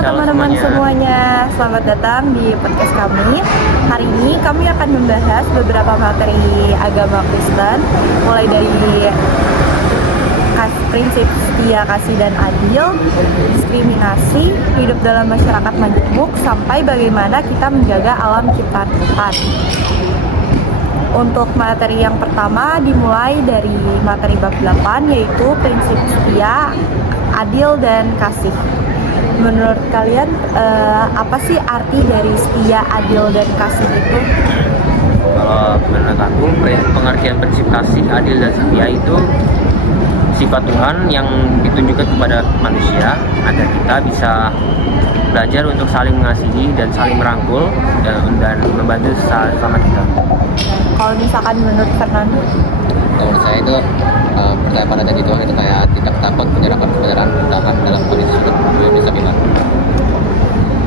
teman-teman semuanya, selamat datang di podcast kami. Hari ini kami akan membahas beberapa materi agama Kristen, mulai dari prinsip setia, kasih dan adil, diskriminasi, hidup dalam masyarakat majemuk, sampai bagaimana kita menjaga alam ciptaan Tuhan. Untuk materi yang pertama dimulai dari materi bab 8, yaitu prinsip setia, adil, dan kasih. Menurut kalian apa sih arti dari setia, adil, dan kasih itu? Kalau menurut aku, pengertian prinsip kasih, adil, dan setia itu sifat Tuhan yang ditunjukkan kepada manusia agar kita bisa belajar untuk saling mengasihi dan saling merangkul dan membantu sama kita. Kalau misalkan menurut Fernando? Menurut saya itu percaya pada janji Tuhan itu kayak tidak takut menyerahkan kebenaran Tuhan dalam kondisi hidup bisa gimana.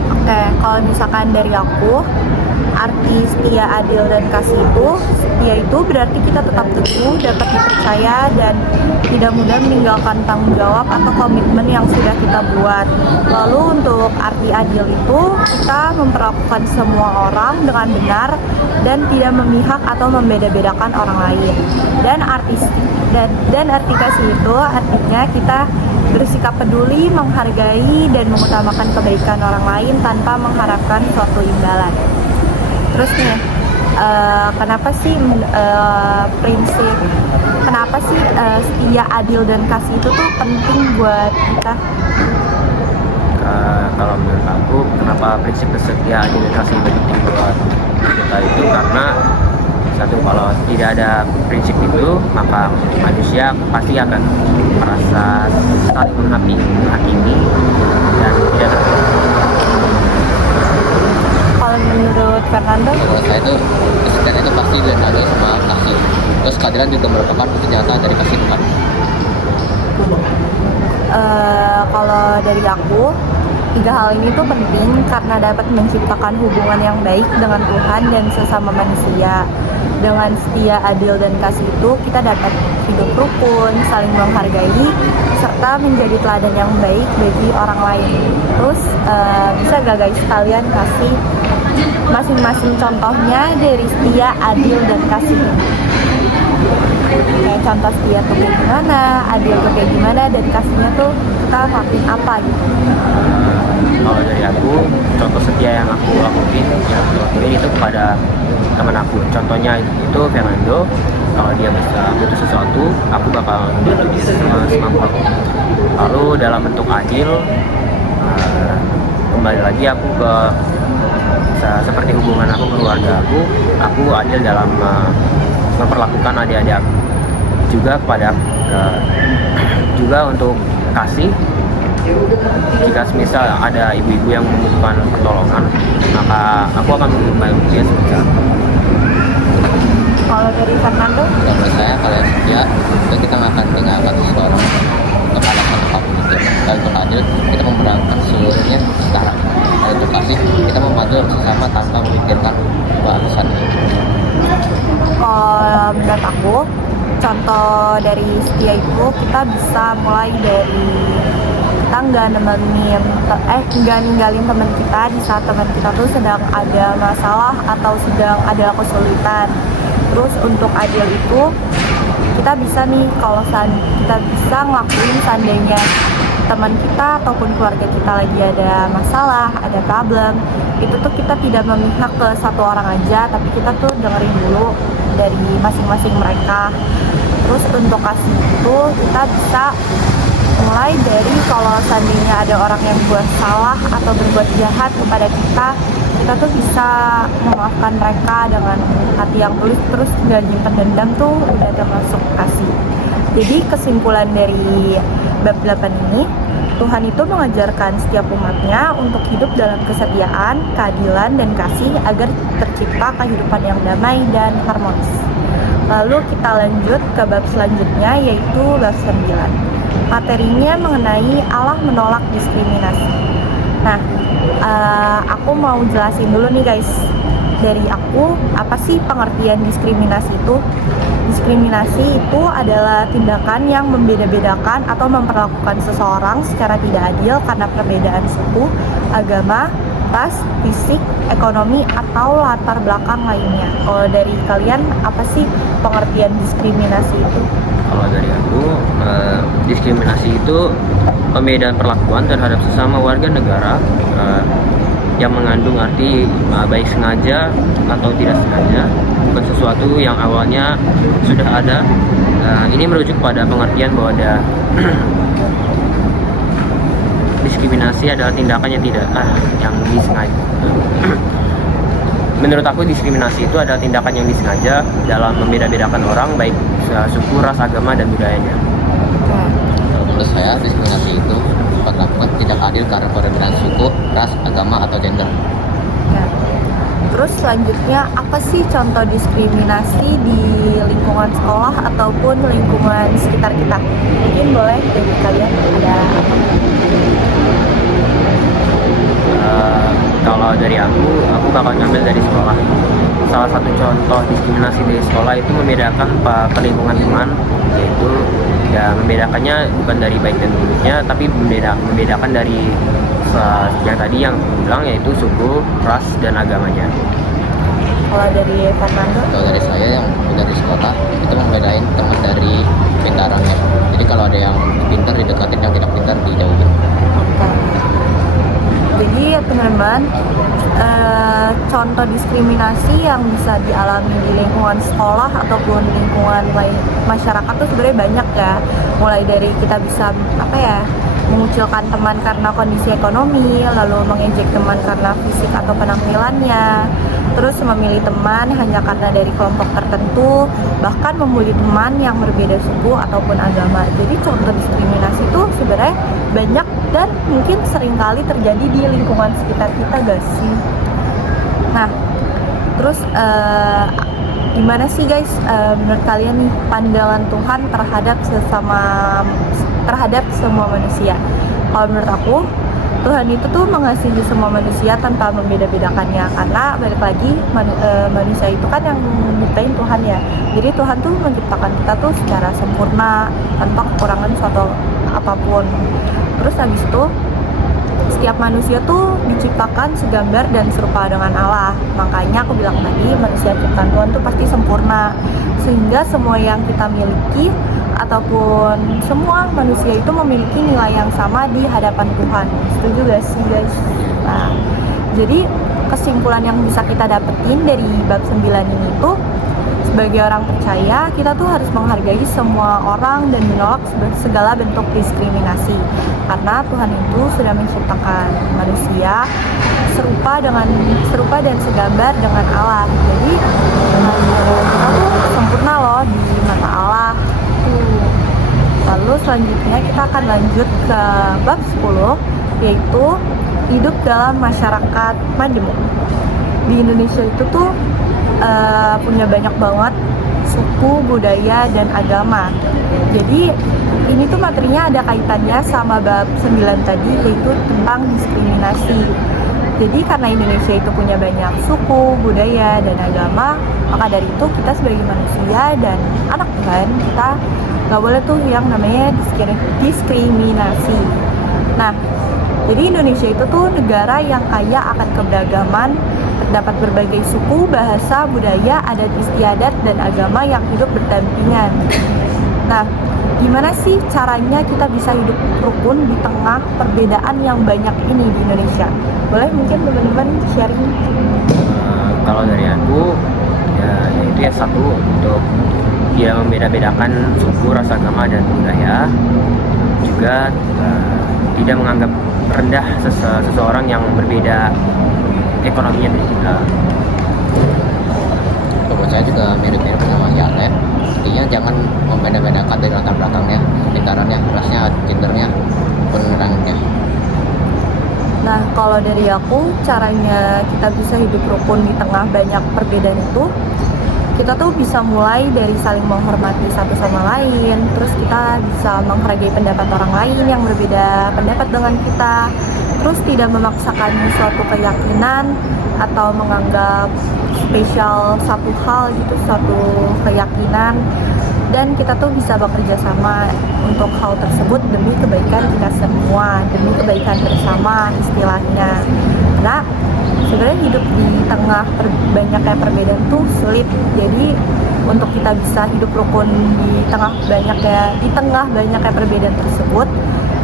Oke, kalau misalkan dari aku, arti setia, adil, dan kasih itu, setia itu berarti kita tetap teguh, dapat dipercaya, dan tidak mudah meninggalkan tanggung jawab atau komitmen yang sudah kita buat. Lalu untuk arti adil itu, kita memperlakukan semua orang dengan benar dan tidak memihak atau membeda-bedakan orang lain. Dan arti kasih itu artinya kita bersikap peduli, menghargai, dan mengutamakan kebaikan orang lain tanpa mengharapkan suatu imbalan. Terus nih, kenapa sih setia, adil, dan kasih itu tuh penting buat kita? Kalau menurut aku, kenapa prinsip setia, adil, dan kasih itu penting buat kita itu karena satu, kalau tidak ada prinsip itu maka manusia pasti akan merasa saling menghakimi dan tidak tertib. Kalau menurut Fernando? Menurut saya itu kesetiaan itu pasti ada sama kasih. Terus keadilan juga merupakan bukti nyata dari kasih Tuhan. Kalau dari aku, tiga hal ini tuh penting karena dapat menciptakan hubungan yang baik dengan Tuhan dan sesama manusia. Dengan setia, adil, dan kasih itu kita dapat hidup rukun, saling menghargai, serta menjadi teladan yang baik bagi orang lain. Terus bisa gak guys kalian kasih masing-masing contohnya dari setia, adil, dan kasih? Kayak contoh setia tuh kayak gimana, adil tuh kayak gimana, dan kasihnya tuh kita lakuin apa gitu. Kalau dari aku, contoh setia yang aku lakuin itu kepada teman aku. Contohnya itu Fernando. Kalau dia bisa butuh sesuatu, aku bakal membantu dia semampu aku. Lalu dalam bentuk adil, kembali lagi aku ke seperti hubungan aku keluarga aku adil dalam memperlakukan adik-adik aku. Juga juga untuk kasih, jika semisal ada ibu-ibu yang membutuhkan pertolongan, maka aku akan membantu dia sebisa. Kalau dari Fernando? Menurut saya kalau yang setia itu kita nggak akan tinggalkan seseorang untuk alasan apapun itu. Dan untuk adil kita memperlakukan seluruhnya setara. Dan untuk kasih kita membantu sesama tanpa memikirkan balasan. Kalau menurut aku, contoh dari setia itu kita bisa mulai dari kita nggak ninggalin teman kita di saat teman kita tuh sedang ada masalah atau sedang ada kesulitan. Terus untuk adil itu kita bisa nih, kalau kita bisa ngelakuin seandainya teman kita ataupun keluarga kita lagi ada masalah, ada problem, itu tuh kita tidak memihak ke satu orang aja, tapi kita tuh dengerin dulu dari masing-masing mereka. Terus untuk kasih itu kita bisa mulai dari kalau seandainya ada orang yang buat salah atau berbuat jahat kepada kita tuh bisa memaafkan mereka dengan hati yang tulus, terus gak nyimpen dendam, tuh udah termasuk kasih. Jadi kesimpulan dari bab 8 ini, Tuhan itu mengajarkan setiap umatnya untuk hidup dalam kesetiaan, keadilan, dan kasih agar tercipta kehidupan yang damai dan harmonis. Lalu kita lanjut ke bab selanjutnya, yaitu bab 9. Materinya mengenai Allah menolak diskriminasi. Nah, aku mau jelasin dulu nih guys. dari aku, apa sih pengertian diskriminasi itu? Diskriminasi itu adalah tindakan yang membeda-bedakan atau memperlakukan seseorang secara tidak adil karena perbedaan suku, agama, ras, fisik, ekonomi, atau latar belakang lainnya. Kalau dari kalian, apa sih pengertian diskriminasi itu? Kalau dari aku, diskriminasi itu pembedaan perlakuan terhadap sesama warga negara yang mengandung arti baik sengaja atau tidak sengaja, bukan sesuatu yang awalnya sudah ada. Ini merujuk pada pengertian bahwa ada diskriminasi adalah tindakan yang tidak yang disengaja. Menurut aku diskriminasi itu adalah tindakan yang disengaja dalam membeda-bedakan orang baik suku, ras, agama, dan budayanya. Menurut saya diskriminasi itu perlakuan tidak adil karena perbedaan suku, ras, agama, atau gender. Ya. Terus selanjutnya, apa sih contoh diskriminasi di lingkungan sekolah ataupun lingkungan sekitar kita? Mungkin boleh dari kalian ada apa? Kalau dari aku bakal ngambil dari sekolah. Salah satu contoh diskriminasi dari sekolah itu membedakan perlingkungan teman, yaitu ya membedakannya bukan dari baik dan buruknya, tapi membedakan dari yang tadi yang bilang, yaitu suku, ras, dan agamanya. Kalau dari Fernando? Kalau dari saya yang dari sekolah itu membedain teman dari pintarannya. Jadi kalau ada yang pintar didekatin, yang tidak pintar dijauhin. Jadi teman-teman, contoh diskriminasi yang bisa dialami di lingkungan sekolah ataupun lingkungan masyarakat tuh sebenarnya banyak ya. Mulai dari kita bisa mengucilkan teman karena kondisi ekonomi, lalu mengejek teman karena fisik atau penampilannya, terus memilih teman hanya karena dari kelompok tertentu, bahkan membuli teman yang berbeda suku ataupun agama. Jadi contoh diskriminasi itu sebenarnya banyak dan mungkin seringkali terjadi di lingkungan sekitar kita, guys sih. Nah, terus gimana sih guys menurut kalian nih pandangan Tuhan terhadap semua manusia? Kalau menurut aku, Tuhan itu tuh mengasihi semua manusia tanpa membeda-bedakannya, karena balik lagi manusia itu kan yang menciptain Tuhan ya. Jadi Tuhan tuh menciptakan kita tuh secara sempurna tanpa kekurangan suatu apapun. Terus habis itu setiap manusia tuh diciptakan segambar dan serupa dengan Allah. Makanya aku bilang tadi, manusia ciptaan Tuhan tuh pasti sempurna, sehingga semua yang kita miliki ataupun semua manusia itu memiliki nilai yang sama di hadapan Tuhan. Setuju gak sih guys? Nah, jadi kesimpulan yang bisa kita dapetin dari bab 9 ini tuh, sebagai orang percaya, kita tuh harus menghargai semua orang dan menolak segala bentuk diskriminasi, karena Tuhan itu sudah menciptakan manusia serupa dan segambar dengan Allah. Jadi kita tuh sempurna loh di mata Allah tuh. Lalu selanjutnya kita akan lanjut ke bab 10, yaitu hidup dalam masyarakat majemuk. Di Indonesia itu tuh punya banyak banget suku, budaya, dan agama. Jadi ini tuh materinya ada kaitannya sama bab 9 tadi, yaitu tentang diskriminasi. Jadi karena Indonesia itu punya banyak suku, budaya, dan agama, maka dari itu kita sebagai manusia dan anak Tuhan, kita gak boleh tuh yang namanya diskriminasi. Nah, jadi Indonesia itu tuh negara yang kaya akan keberagaman, terdapat berbagai suku, bahasa, budaya, adat istiadat, dan agama yang hidup berdampingan. Nah, gimana sih caranya kita bisa hidup rukun di tengah perbedaan yang banyak ini di Indonesia? Boleh mungkin teman-teman sharing? Kalau dari aku, itu ya satu, untuk dia membeda-bedakan suku, ras, agama, dan budaya. Juga tidak menganggap rendah seseorang yang berbeda ekonominya dari kita. Menurut saya juga mirip-mirip sama Yale. Intinya jangan membeda-bedakan dari latar belakangnya, pintarannya, rasnya, gendernya, pun ranknya. Nah, kalau dari aku, caranya kita bisa hidup rukun di tengah banyak perbedaan itu, kita tuh bisa mulai dari saling menghormati satu sama lain. Terus kita bisa menghargai pendapat orang lain yang berbeda pendapat dengan kita. terus tidak memaksakan suatu keyakinan atau menganggap spesial satu hal gitu, suatu keyakinan, dan kita tuh bisa bekerja sama untuk hal tersebut demi kebaikan kita semua, demi kebaikan bersama istilahnya. Karena sebenarnya hidup di tengah banyaknya perbedaan tuh sulit. Jadi untuk kita bisa hidup rukun di tengah banyaknya perbedaan tersebut,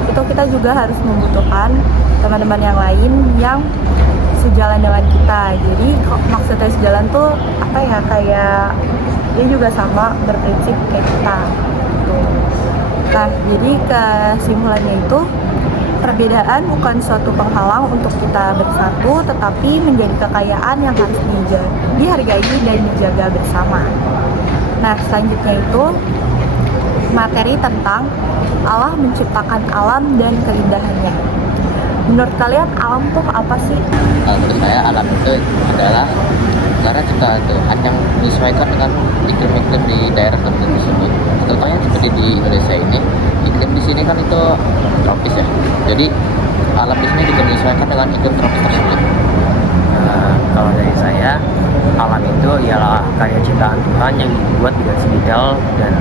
itu kita juga harus membutuhkan teman-teman yang lain yang sejalan dengan kita. Jadi maksudnya sejalan tuh apa ya, kayak dia juga sama berprinsip kayak kita gitu. Nah, jadi kesimpulannya itu, perbedaan bukan suatu penghalang untuk kita bersatu, tetapi menjadi kekayaan yang harus dihargai dan dijaga bersama. Nah, selanjutnya itu materi tentang Allah menciptakan alam dan keindahannya. Menurut kalian alam tuh apa sih? Kalau menurut saya alam itu adalah karena ciptaan Tuhan yang menyesuaikan dengan iklim-iklim di daerah tertentu tersebut. Contohnya seperti di Indonesia ini, iklim di sini kan itu tropis ya. Jadi alam di sini juga menyesuaikan dengan iklim tropis tersebut. Kalau dari saya, alam itu ialah karya ciptaan Tuhan yang dibuat dengan sedetail dan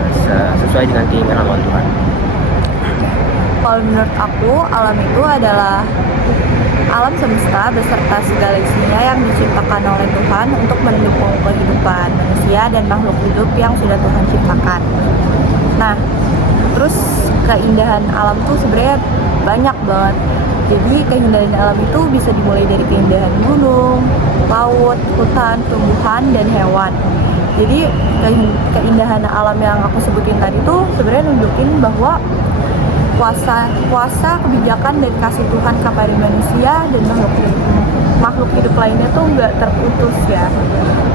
sesuai dengan keinginan Allah Tuhan. Kalau menurut aku, alam itu adalah alam semesta beserta segala isinya yang diciptakan oleh Tuhan untuk mendukung kehidupan manusia dan makhluk hidup yang sudah Tuhan ciptakan. Nah, terus keindahan alam tuh sebenarnya banyak banget. Jadi keindahan alam itu bisa dimulai dari keindahan gunung, laut, hutan, tumbuhan, dan hewan. Jadi keindahan alam yang aku sebutin tadi tuh sebenarnya nunjukin bahwa kuasa kebijakan dan kasih Tuhan kepada manusia dan makhluk hidup lainnya tuh nggak terputus ya.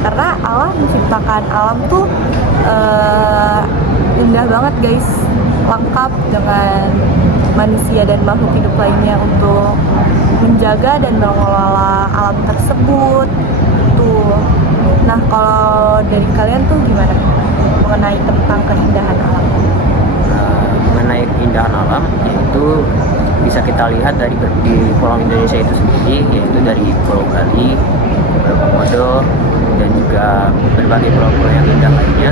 Karena Allah menciptakan alam tuh indah banget guys, lengkap dengan manusia dan makhluk hidup lainnya untuk menjaga dan mengelola alam tersebut tuh. Nah, kalau dari kalian tuh gimana mengenai tentang keindahan alam? Mengenai keindahan alam, yaitu bisa kita lihat dari di Pulau Indonesia itu sendiri, yaitu dari Pulau Bali, Pulau Komodo, dan juga berbagai pulau-pulau yang indah lainnya.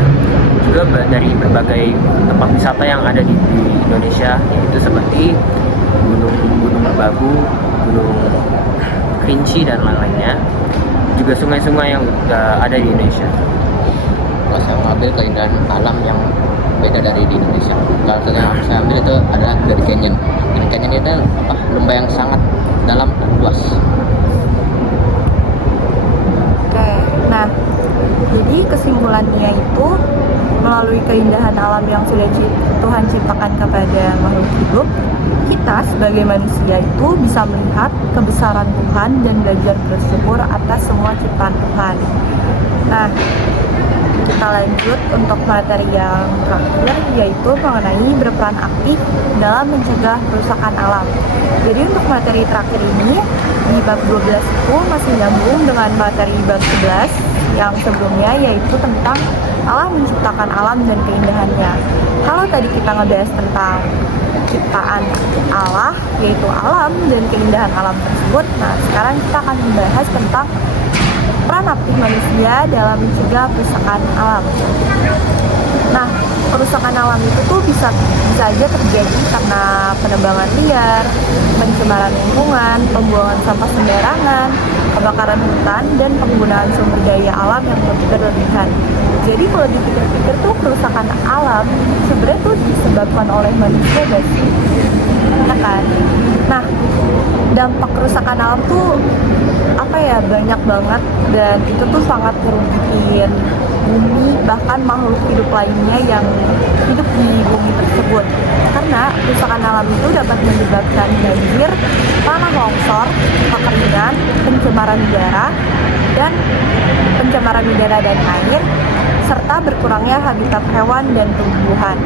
Juga dari berbagai tempat wisata yang ada di Indonesia, yaitu seperti Gunung Merbabu, Gunung Kerinci, dan lain-lainnya. Juga sungai-sungai yang ada di Indonesia. Kalau saya mengambil keindahan alam yang beda dari di Indonesia. Kalau yang saya ambil itu adalah dari Canyon. Dan Canyon itu lembah yang sangat dalam dan luas. Oke, nah jadi kesimpulannya itu melalui keindahan alam yang sudah Tuhan ciptakan kepada makhluk hidup, kita sebagai manusia itu bisa melihat kebesaran Tuhan dan belajar bersyukur atas semua ciptaan Tuhan. Nah, kita lanjut untuk materi yang terakhir, yaitu mengenai berperan aktif dalam mencegah kerusakan alam. Jadi untuk materi terakhir ini di bab 12 itu masih nyambung dengan materi bab 11 yang sebelumnya, yaitu tentang Allah menciptakan alam dan keindahannya. Kalau tadi kita ngebahas tentang ciptaan Allah, yaitu alam dan keindahan alam tersebut, nah sekarang kita akan membahas tentang peran aktif manusia dalam mencegah kerusakan alam. Nah, kerusakan alam itu tuh bisa aja terjadi karena penebangan liar, pencemaran lingkungan, pembuangan sampah sembarangan, kebakaran hutan, dan penggunaan sumber daya alam yang berlebihan. Jadi kalau dipikir-pikir tuh kerusakan alam sebenarnya tuh disebabkan oleh manusia gak sih? Ya kan? Nah, dampak kerusakan alam tuh banyak banget, dan itu tuh sangat merugikan bumi, bahkan makhluk hidup lainnya yang hidup di bumi tersebut. Karena kerusakan alam itu dapat menyebabkan banjir, tanah longsor, kekeringan, pencemaran udara dan air, serta berkurangnya habitat hewan dan tumbuhan.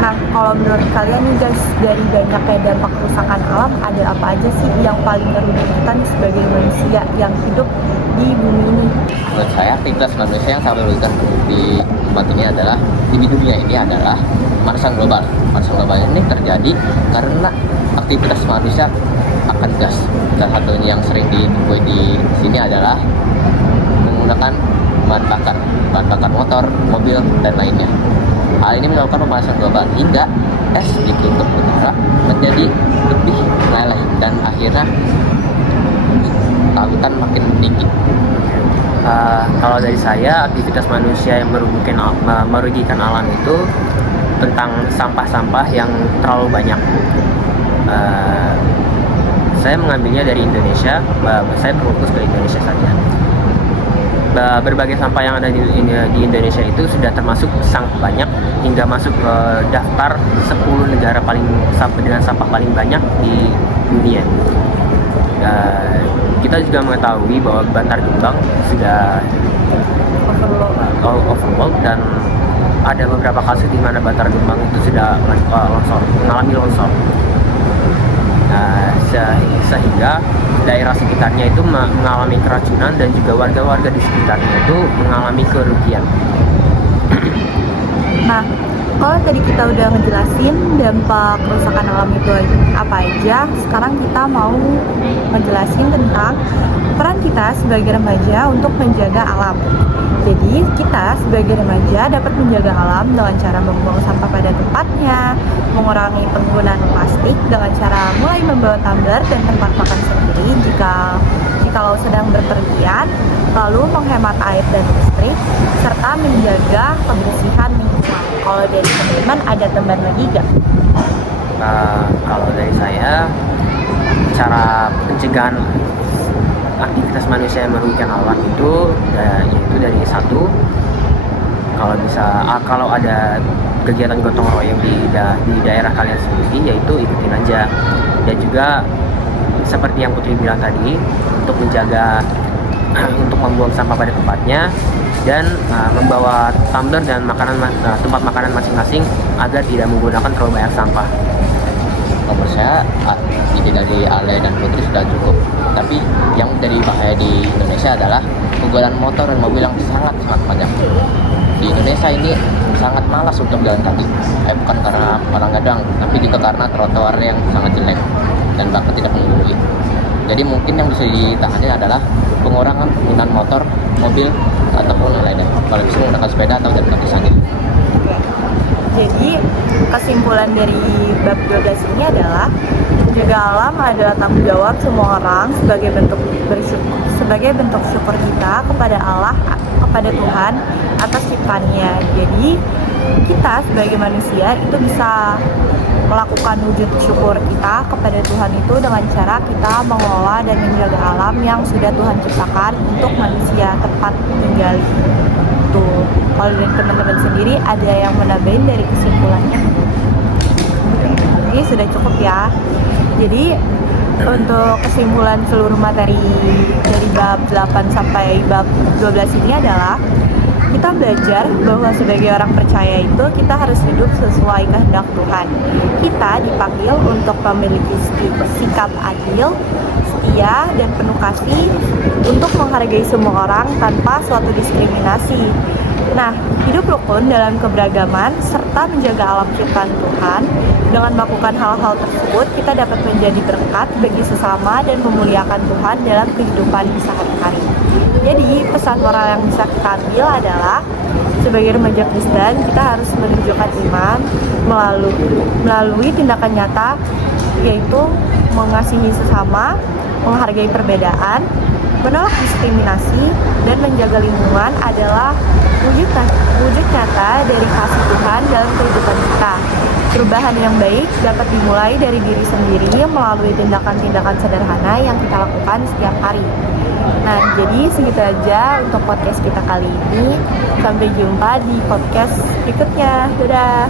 Nah, kalau menurut kalian nih guys, dari banyaknya dampak kerusakan alam, ada apa aja sih yang paling merugikan kita nih sebagai manusia yang hidup di bumi ini? Menurut saya, aktivitas manusia yang sangat merugikan di tempat ini adalah, di dunia ini adalah pemanasan global. Pemanasan global ini terjadi karena aktivitas manusia akan gas. Salah satunya yang sering ditemui di sini adalah menggunakan bahan bakar motor, mobil, dan lainnya. Hal ini menyebabkan pemanasan global hingga es di kutub utara menjadi lebih meleleh dan akhirnya lautan makin tinggi. Kalau dari saya, aktivitas manusia yang merugikan alam itu tentang sampah-sampah yang terlalu banyak. Saya mengambilnya dari Indonesia, saya berfokus ke Indonesia saja. Berbagai sampah yang ada di Indonesia itu sudah termasuk sangat banyak hingga masuk ke daftar 10 negara dengan sampah paling banyak di dunia. Kita juga mengetahui bahwa Bantar Gebang sudah overload dan ada beberapa kasus di mana Bantar Gebang itu sudah mengalami longsor. Sehingga daerah sekitarnya itu mengalami keracunan dan juga warga-warga di sekitarnya itu mengalami kerugian. Nah, kalau tadi kita udah ngejelasin dampak kerusakan alam itu apa aja, sekarang kita mau ngejelasin tentang peran kita sebagai remaja untuk menjaga alam. Jadi, kita sebagai remaja dapat menjaga alam dengan cara membuang sampah pada tempatnya, mengurangi penggunaan plastik dengan cara mulai membawa tumbler dan tempat makan sendiri jikalau sedang berpergian, lalu menghemat air dan listrik, serta menjaga kebersihan lingkungan. Kalau dari teman-teman ada tambahan lagi gak? Kalau dari saya, cara pencegahan aktivitas manusia yang merugikan alam itu yaitu dari satu, kalau ada kegiatan gotong royong di daerah kalian sendiri, yaitu ikutin aja. Dan juga seperti yang Putri bilang tadi, untuk menjaga untuk membuang sampah pada tempatnya dan membawa tumbler dan tempat makanan masing-masing agar tidak menggunakan terlalu banyak sampah. Menurut saya ide dari Ale dan Putri sudah cukup, tapi yang menjadi bahaya di Indonesia adalah penggunaan motor dan mobil yang sangat banyak. Di Indonesia ini sangat malas untuk jalan kaki, bukan karena orang gadang, tapi juga karena trotoar yang sangat jelek dan bahkan tidak mengunjungi. Jadi mungkin yang bisa ditangani adalah pengurangan penggunaan motor, mobil, ataupun lainnya. Kalau bisa menggunakan sepeda atau jalan kaki saja. Jadi kesimpulan dari bab 12 ini adalah menjaga alam adalah tanggung jawab semua orang sebagai bentuk syukur kita kepada Allah, kepada Tuhan atas ciptaannya. Jadi kita sebagai manusia itu bisa melakukan wujud syukur kita kepada Tuhan itu dengan cara kita mengelola dan menjaga alam yang sudah Tuhan ciptakan untuk manusia tempat tinggal. Tuh, kalau dari teman-teman sendiri ada yang menambahin dari kesimpulannya? Ini sudah cukup ya. Jadi untuk kesimpulan seluruh materi dari bab 8 sampai bab 12 ini adalah kita belajar bahwa sebagai orang percaya itu kita harus hidup sesuai kehendak Tuhan. Kita dipanggil untuk memiliki sikap adil, setia, dan penuh kasih untuk menghargai semua orang tanpa suatu diskriminasi. Nah, hidup rukun dalam keberagaman serta menjaga alam ciptaan Tuhan. Dengan melakukan hal-hal tersebut, kita dapat menjadi berkat bagi sesama dan memuliakan Tuhan dalam kehidupan sehari-hari. Jadi, pesan moral yang bisa kita ambil adalah sebagai remaja Kristen, kita harus menunjukkan iman melalui tindakan nyata, yaitu mengasihi sesama, menghargai perbedaan, menolak diskriminasi, dan menjaga lingkungan adalah wujud nyata dari kasih Tuhan dalam kehidupan kita. Perubahan yang baik dapat dimulai dari diri sendiri melalui tindakan-tindakan sederhana yang kita lakukan setiap hari. Nah, jadi segitu aja untuk podcast kita kali ini. Sampai jumpa di podcast berikutnya. Dadah!